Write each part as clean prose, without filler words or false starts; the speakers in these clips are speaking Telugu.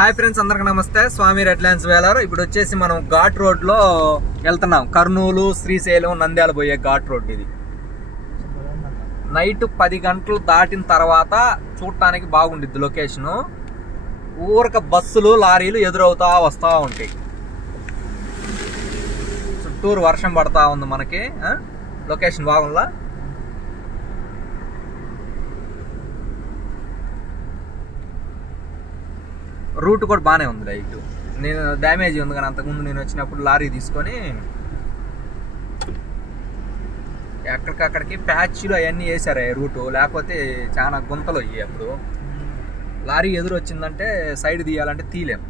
హాయ్ ఫ్రెండ్స్, అందరికి నమస్తే. స్వామి రెడ్ ల్యాండ్స్ వేలారు. ఇప్పుడు వచ్చేసి మనం ఘాట్ రోడ్ లో వెళ్తున్నాం. కర్నూలు, శ్రీశైలం, నంద్యాల పోయే ఘాట్ రోడ్ ఇది. నైట్ 10 గంటలు దాటిన తర్వాత చూడటానికి బాగుండిద్ది లొకేషన్. ఊరక బస్సులు, లారీలు ఎదురవుతా వస్తా ఉంటాయి. చుట్టూరు వర్షం పడతా ఉంది మనకి. లొకేషన్ బాగుందా? రూట్ కూడా బాగానే ఉంది. లైట్ నేను డ్యామేజ్ ఉంది కానీ అంతకుముందు నేను వచ్చినప్పుడు లారీ తీసుకొని ఎక్కడికక్కడికి ప్యాచ్లు అవన్నీ వేసారు రూటు. లేకపోతే చాలా గుంతలు అయ్యాయి. అప్పుడు లారీ ఎదురు వచ్చిందంటే సైడ్ తీయాలంటే తీలేం.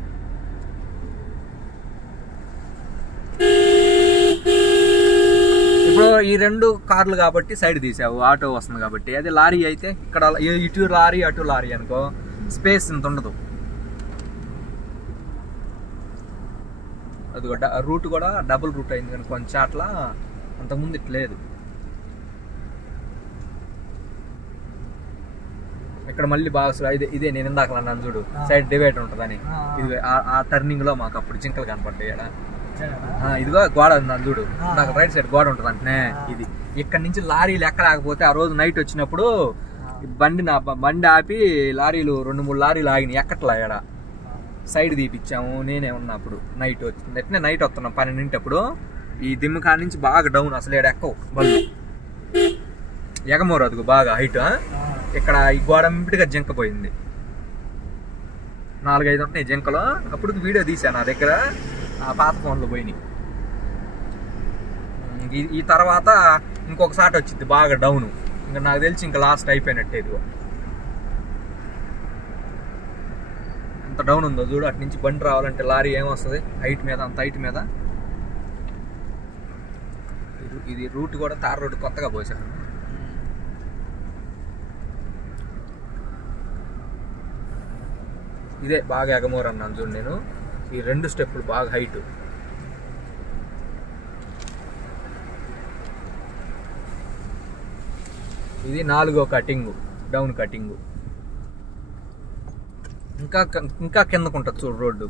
ఇప్పుడు ఈ 2 కార్లు కాబట్టి సైడ్ తీసావు, ఆటో వస్తుంది కాబట్టి. అదే లారీ అయితే ఇక్కడ ఇటు లారీ అటు లారీ అనుకో, స్పేస్ ఇంత ఉండదు. అది రూట్ కూడా డబుల్ రూట్ అయింది కానీ కొంచెం అట్లా, అంతకుముందు ఇట్లా లేదు. ఇక్కడ మళ్ళీ బాగా ఇదే నేను ఇందాక అన్నాను చూడు, సైడ్ డివైడ్ ఉంటుందని. ఇది ఆ టర్నింగ్ లో మాకు అప్పుడు జింకలు కనపడ్డాయి. ఇదిగో గోడ ఉందని చూడు, నాకు రైట్ సైడ్ గోడ ఉంటుంది అంటే ఇది. ఇక్కడ నుంచి లారీలు ఎక్కలేకపోతే ఆ రోజు నైట్ వచ్చినప్పుడు బండి ఆపి లారీలు 2-3 లారీలు ఆగినాయి. ఎక్కట్లా ఎడ సైడ్ తీపిచ్చాము. నేనే ఉన్నా అప్పుడు. నైట్ వచ్చింది, నైట్ వస్తున్నాం 12 ఈ దిమ్మ కాడి నుంచి బాగా డౌన్, అసలు ఏడ ఎక్కవు బళ్ళు. ఎగమోరు అదిగో బాగా హైట్. ఇక్కడ ఈ గోడ ఇంపిటిగా జింక పోయింది. 4-5 ఉంటున్నాయి జింకలు. అప్పుడు వీడియో తీసాను నా దగ్గర, ఆ పాత ఫోన్లో పోయినాయి. ఈ తర్వాత ఇంకొకసారి వచ్చింది బాగా డౌన్. ఇంకా నాకు తెలిసి ఇంకా లాస్ట్ అయిపోయినట్టే. ఇదిగో ఎంత డౌన్ ఉందో చూడు. అటు నుంచి బండి రావాలంటే లారీ ఏమొస్తుంది హైట్ మీద, అంత హైట్ మీద. ఇది రూట్ కూడా తార్ రోడ్డు కొత్తగా పోసాను. ఇదే బాగా ఎగమోరు అన్నాను చూడు నేను. ఈ 2 స్టెప్పులు బాగా హైట్. ఇది 4వ కటింగ్, డౌన్ కటింగ్. ఇంకా కిందకు ఉంటుంది చూడు రోడ్డు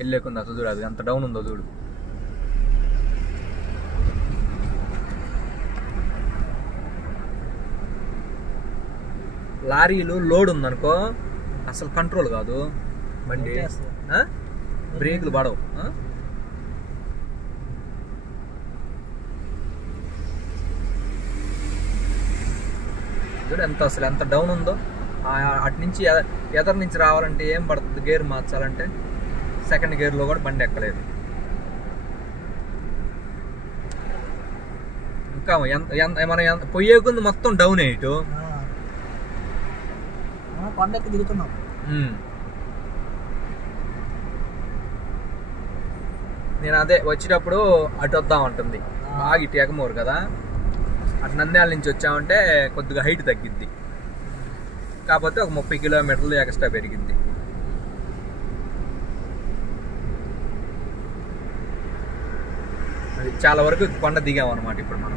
వెళ్ళేకుంది. అసలు చూడు అది అంత డౌన్ ఉందో చూడు. లారీలు లోడ్ ఉందనుకో అసలు కంట్రోల్ కాదు బండి, బ్రేకులు పడవు. చూడు ఎంత డౌన్ ఉందో. అటు నుంచి ఎదరు నుంచి రావాలంటే ఏం పడుతుంది, గేర్ మార్చాలంటే సెకండ్ గేర్లో కూడా బండి ఎక్కలేదు. ఇంకా మనం పొయ్యే కొంది మొత్తం డౌన్ ఇటు కొండకి దిగుతున్నాం. నేను అదే వచ్చేటప్పుడు అటు వద్దాం ఉంటుంది బాగా. ఇటు ఎగమోరు కదా, అటు నంద్యాల నుంచి వచ్చామంటే కొద్దిగా హైట్ తగ్గిద్ది. కాకపోతే ఒక 30 కిలోమీటర్లు ఎక్స్ట్రా పెరిగింది. అది చాలా వరకు కొండ దిగామన్నమాట ఇప్పుడు మనం.